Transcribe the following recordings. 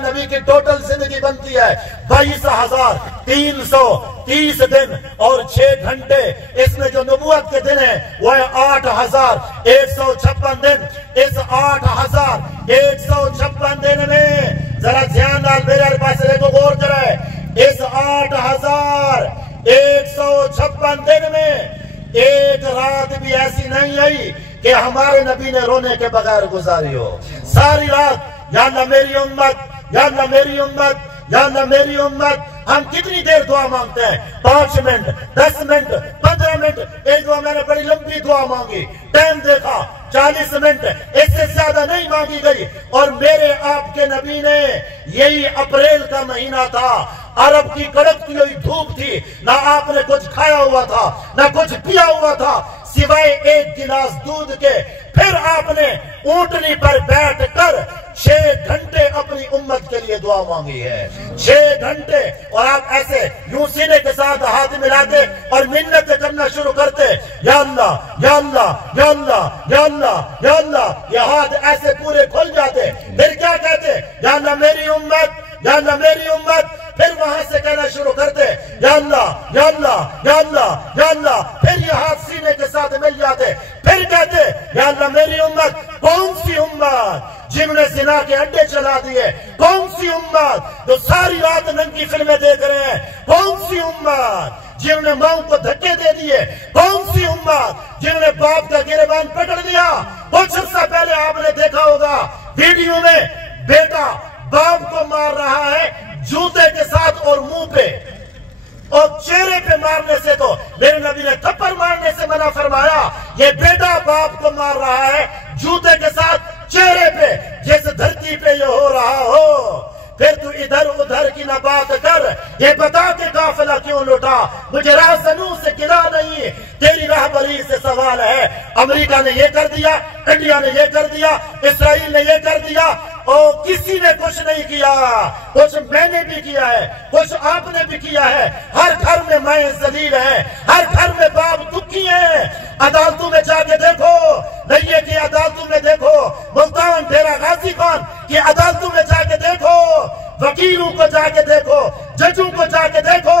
نبی کی ٹوٹل زندگی بنتی ہے 22,330 دن اور 6 گھنٹے. اس میں جو نبوت کے دن ہیں وہ ہے 8,156 دن. اس 8,156 دن میں ذرا دھیان ڈال میرے پاس کو غور کرے. اس 8,156 دن میں ایک رات بھی ایسی نہیں آئی کہ ہمارے نبی نے رونے کے بغیر گزاری ہو. ساری رات یا اللہ میری امت، یا اللہ میری امت، یا اللہ میری امت. ہم کتنی دیر دعا مانگتے ہیں؟ 5 منٹ، 10 منٹ، 15 منٹ. ایک دعا میں نے بڑی لمبی دعا مانگی، ٹائم دیکھا 40 منٹ، اس سے زیادہ نہیں مانگی گئی. اور میرے آپ کے نبی نے، یہی اپریل کا مہینہ تھا، عرب کی کڑکتی ہوئی دھوپ تھی، نہ آپ نے کچھ کھایا ہوا تھا نہ کچھ پیا ہوا تھا سوائے 1 گلاس دودھ کے. پھر آپ نے اونٹنی پر بیٹھ کر 6 گھنٹے اپنی امت کے لیے دعا مانگی ہے. 6 گھنٹے. اور آپ ایسے یوں سینے کے ساتھ ہاتھ ملاتے اور منت کرنا شروع کرتے، یا اللہ یا اللہ یا اللہ یا اللہ یا اللہ. یہ ہاتھ ایسے پورے کھل جاتے. پھر کیا کہتے؟ یا اللہ میری امت، یا اللہ میری امت. پھر وہاں سے کہنا شروع کرتے، یا اللہ یا اللہ یا اللہ یا اللہ. پھر یہ ہاتھ سینے کے ساتھ مل جاتے. پھر کہتے، یا اللہ میری امت. کون سی امت؟ جنہوں نے زنا کے اڈے چلا دیے. کون سی امت جو ساری رات ننگی فلمیں دیکھ رہے ہیں؟ کون سی امت جنہوں نے ماؤں کو دھکے دے دیے؟ کون سی امت جنہوں نے باپ کا گریبان پکڑ دیا؟ کچھ عرصہ پہلے آپ نے دیکھا ہوگا ویڈیو میں بیٹا باپ کو مار رہا ہے جوتے کے ساتھ اور منہ پہ اور چہرے پہ مارنے سے. تو میرے نبی نے تھپڑ مارنے سے منع فرمایا. یہ بیٹا باپ کو مار رہا ہے جوتے کے ساتھ چہرے پہ، جس دھرتی پہ یہ ہو رہا ہو. پھر تو ادھر ادھر کی نہ بات کر، یہ بتا کہ قافلہ کیوں لوٹا. مجھے راہزنوں سے گلا نہیں، تیری راہبری سے سوال ہے. امریکہ نے یہ کر دیا، انڈیا نے یہ کر دیا، اسرائیل نے یہ کر دیا، اور کسی نے کچھ نہیں کیا. کچھ میں نے بھی کیا ہے، کچھ آپ نے بھی کیا ہے. ہر گھر میں مائیں ذلیل ہیں، ہر گھر میں باپ دکھی ہیں. عدالتوں میں جا کے دیکھو، نئیے کی عدالتوں میں دیکھو، ملتان ڈیرہ غازی خان کی عدالتوں میں جا کے دیکھو، وکیلوں کو جا کے دیکھو، ججوں کو جا کے دیکھو.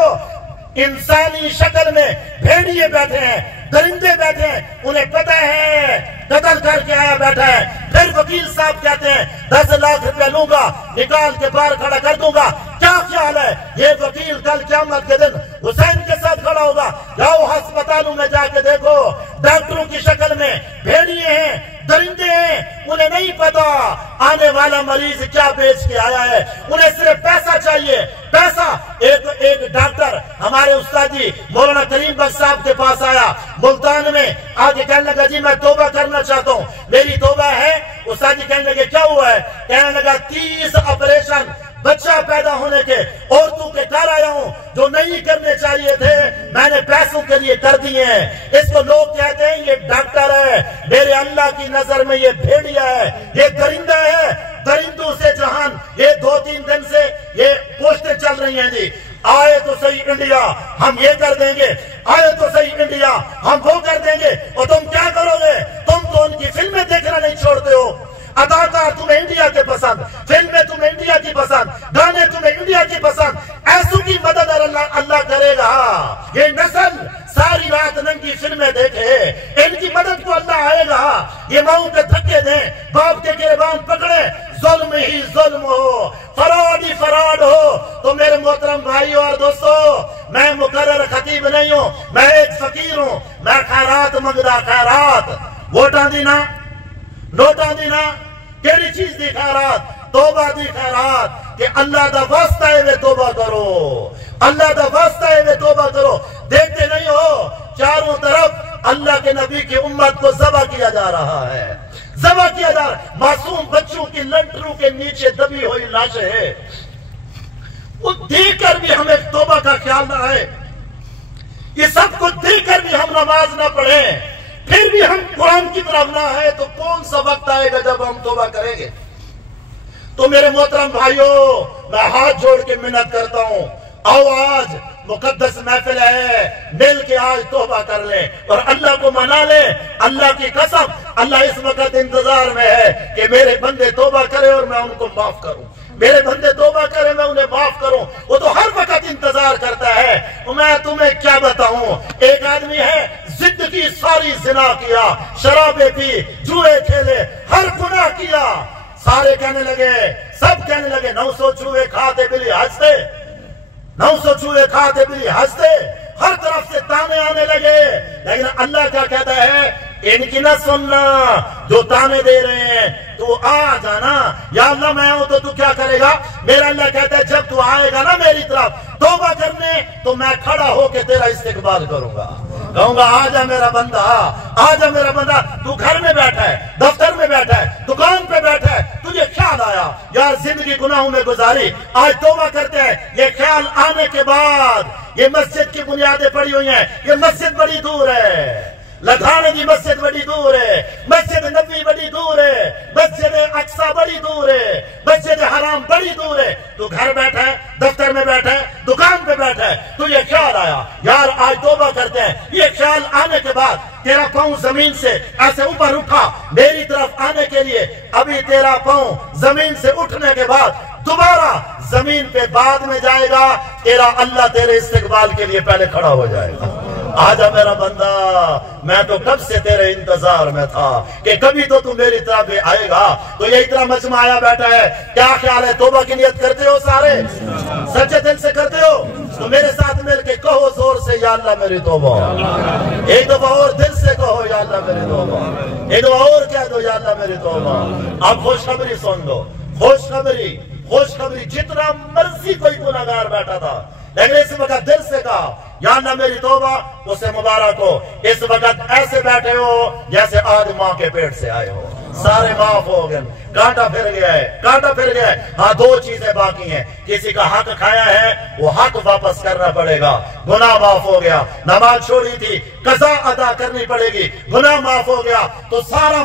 انسانی شکل میں بھیڑیے بیٹھے ہیں، درندے بیٹھے ہیں، انہیں پتہ ہے قتل کر کے آیا بیٹھا ہے. پھر وکیل صاحب کہتے ہیں 10 لاکھ روپے لوں گا، نکال کے باہر کھڑا کر دوں گا. کیا خیال ہے یہ وکیل کل قیامت کے دن حسین کے ساتھ کھڑا ہوگا؟ جاؤ ہسپتالوں میں جا کے دیکھو، ڈاکٹروں کی شکل میں بھیڑیے ہیں، درندے ہیں. انہیں نہیں پتا آنے والا مریض کیا بیچ کے آیا ہے. انہیں صرف پیسہ چاہیے، پیسہ. ایک ڈاکٹر ہمارے استاد جی مولانا کریم بخش صاحب کے پاس آیا ملتان میں. آگے کہنے لگا جی میں توبہ کرنا چاہتا ہوں، میری توبہ ہے. استاد جی کہنے لگے کیا ہوا ہے؟ کہنے لگا 30 آپریشن بچہ پیدا ہونے کے عورتوں کے کر آیا ہوں جو نہیں کرنے چاہیے تھے، میں نے پیسوں کے لیے کر دیے ہیں. اس کو لوگ کہتے ہیں یہ ڈاکٹر ہے، میرے اللہ کی نظر میں یہ بھیڑیا ہے، یہ درندہ ہے. درندوں سے جہان. یہ 2-3 دن سے یہ پوسٹیں چل رہی ہیں جی، آئے تو صحیح انڈیا ہم یہ کر دیں گے، آئے تو صحیح انڈیا ہم وہ کر دیں گے. اور تم کیا کرو گے؟ تم تو ان کی فلمیں دیکھنا نہیں چھوڑتے ہو. اداکار تمہیں انڈیا کے پسند، فلمیں تمہیں انڈیا کی پسند، گانے تمہیں انڈیا کی پسند. ایسوں کی مدد اللہ کرے گا. یہ نسل ساری رات ننگی فلمیں دیکھے، ان کی مدد کو اللہ آئے گا. یہ ماؤں کے دھکے دیں، باپ کے گریبان پکڑے، ظلم ہی ظلم ہو، فراڈ ہی فراڈ ہو. تو میرے محترم بھائیو اور دوستو، میں مقرر خطیب نہیں ہوں، میں ایک فقیر ہوں. میں خیرات منگدا، خیرات ووٹاں دینا، نوٹاں دینا، کیڑی چیز دی خیرات؟ توبہ دی خیرات. کہ اللہ دا واسطہ ہے وہ توبہ کرو، اللہ دا واسطہ ہے وہ توبہ کرو. دیکھتے نہیں ہو چاروں طرف اللہ کے نبی کی امت کو ذبح کیا جا رہا ہے، ذبح کیا جا رہا ہے. معصوم بچوں کی لنٹروں کے نیچے دبی ہوئی لاشیں ہیں. وہ دیکھ کر بھی ہمیں توبہ کا خیال نہ آئے. یہ سب کچھ دیکھ کر بھی ہم نماز نہ پڑھیں، پھر بھی ہم قرآن کی طرف نہ آئے، تو کون سا وقت آئے گا جب ہم توبہ کریں گے؟ تو میرے محترم بھائیوں، میں ہاتھ جوڑ کے منت کرتا ہوں، آؤ آج مقدس محفل ہے، مل کے آج توبہ کر لیں اور اللہ کو منا لیں. اللہ کی قسم اللہ اس وقت انتظار میں ہے کہ میرے بندے توبہ کرے اور میں ان کو معاف کروں. میرے بندے کروں، وہ تو ہر وقت انتظار کرتا ہے۔ میں تمہیں کیا بتاؤں، ایک آدمی ہے زندگی ساری زنا کیا، شرابیں پی، جوئے کھیلے، ہر گناہ کیا، سارے کہنے لگے، سب کہنے لگے 900 جوئے کھاتے بلی ہنستے، 900 جوئے کھاتے بلی ہنستے، ہر طرف سے تانے آنے لگے، لیکن اللہ کیا کہتا ہے، ان کی نہ سننا، جو تانے دے رہے ہیں تو آ جانا، یا اللہ میں ہوں تو کیا کرے گا؟ میرا اللہ کہتا ہے جب تو آئے گا نا میری طرف توبہ کرنے، تو میں کھڑا ہو کے تیرا استقبال کروں گا، کہوں گا آجا میرا بندہ، آجا میرا بندہ، تو گھر میں بیٹھا ہے، دفتر میں بیٹھا ہے، دکان پہ بیٹھا ہے، تجھے خیال آیا یار زندگی گناہوں میں گزاری، آج توبہ کرتے ہیں، یہ خیال آنے کے بعد یہ مسجد کی بنیادیں پڑی ہوئی ہیں، یہ مسجد بڑی دور ہے، لدھانے کی مسجد بڑی دور ہے، مسجد نبوی بڑی دور ہے، مسجد اقصی بڑی دور ہے، مسجد حرام بڑی دور ہے، تو گھر بیٹھا ہے، دفتر میں بیٹھا ہے، دکان پہ بیٹھا ہے، تو یہ خیال آیا یار آج توبہ کرتے ہیں، یہ خیال آنے کے بعد تیرا پاؤں زمین سے ایسے اوپر اٹھا میری طرف آنے کے لیے، ابھی تیرا پاؤں زمین سے اٹھنے کے بعد دوبارہ زمین پہ بعد میں جائے گا، تیرا اللہ تیرے استقبال کے لیے پہلے کھڑا ہو جائے گا۔ آجا میرا بندہ، میں تو کب سے تیرے انتظار میں تھا کہ کبھی تو میری طرف بھی آئے گا، تو یہ اتنا مجمع آیا بیٹھا ہے، کیا خیال ہے توبہ کی نیت کرتے ہو سارے؟ سچے دل سے کرتے ہو؟ تو میرے ساتھ مل کے کہو زور سے یا اللہ میری توبہ، ایک دفعہ اور دل سے کہو یا اللہ میری توبہ، ایک دفعہ اور کہہ دو یا اللہ میری توبہ۔ اب خوشخبری سن دو، خوشخبری، خوشخبری، جتنا مرضی کوئی گناہگار بیٹھا تھا لیکن اس وقت دل سے کہا یا اللہ میری توبہ، اسے مبارک ہو، اس وقت ایسے بیٹھے ہو جیسے آج ماں کے پیٹ سے آئے ہو، سارے معاف ہو گئے، کانٹا پھر گیا ہے، کانٹا پھر گیا ہے۔ ہاں دو چیزیں باقی ہیں، کسی کا حق کھایا ہے وہ حق واپس کرنا پڑے گا، گناہ معاف ہو گیا، نماز چھوڑی تھی قضا ادا کرنی پڑے گی، گناہ معاف ہو گیا، تو سارا